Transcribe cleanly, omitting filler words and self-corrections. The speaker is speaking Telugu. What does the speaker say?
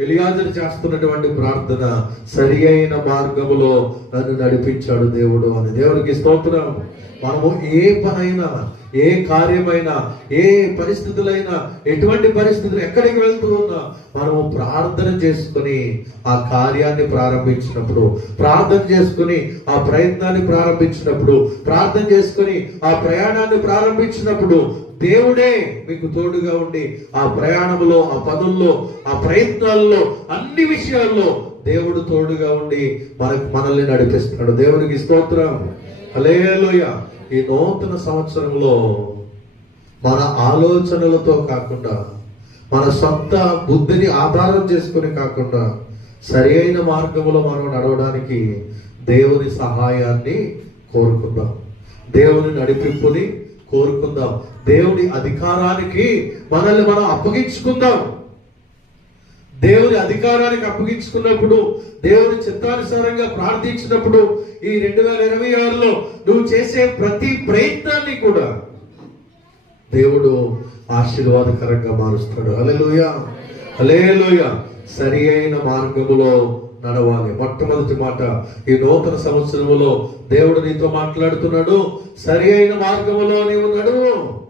ఎలియాజరు చేస్తున్నటువంటి ప్రార్థన సరి అయిన మార్గములో నన్ను నడిపించాడు దేవుడు అని. దేవునికి స్తోత్రం. మనము ఏ పనైనా, ఏ కార్యమైనా, ఏ పరిస్థితులైనా, ఎటువంటి పరిస్థితులు ఎక్కడికి వెళ్తూ ఉన్నా మనము ప్రార్థన చేసుకుని ఆ కార్యాన్ని ప్రారంభించినప్పుడు, ప్రార్థన చేసుకుని ఆ ప్రయత్నాన్ని ప్రారంభించినప్పుడు, ప్రార్థన చేసుకుని ఆ ప్రయాణాన్ని ప్రారంభించినప్పుడు దేవుడే మీకు తోడుగా ఉండి ఆ ప్రయాణంలో, ఆ పనుల్లో, ఆ ప్రయత్నాల్లో, అన్ని విషయాల్లో దేవుడు తోడుగా ఉండి మనల్ని నడిపిస్తున్నాడు. దేవునికి స్తోత్రం. హల్లెలూయా. ఈ నూతన సంవత్సరంలో మన ఆలోచనలతో కాకుండా, మన సొంత బుద్ధిని ఆధారం చేసుకుని కాకుండా సరి అయిన మార్గంలో మనం నడవడానికి దేవుని సహాయాన్ని కోరుకుందాం. దేవుని నడిపింపుని కోరుకుందాం. దేవుని అధికారానికి మనల్ని మనం అప్పగించుకుందాం. దేవుని అధికారానికి అప్పగించుకున్నప్పుడు, దేవుని చిత్తానుసారంగా ప్రార్థించినప్పుడు ఈ 2026లో నువ్వు చేసే ప్రతి ప్రయత్నాన్ని కూడా దేవుడు ఆశీర్వాదకరంగా మారుస్తాడు. హల్లెలూయా, హల్లెలూయా. సరి అయిన మార్గములో నడవాలి. మొట్టమొదటి మాట, ఈ నూతన సంవత్సరములో దేవుడు నీతో మాట్లాడుతున్నాడు. సరి అయిన మార్గములో నీవు నడువు.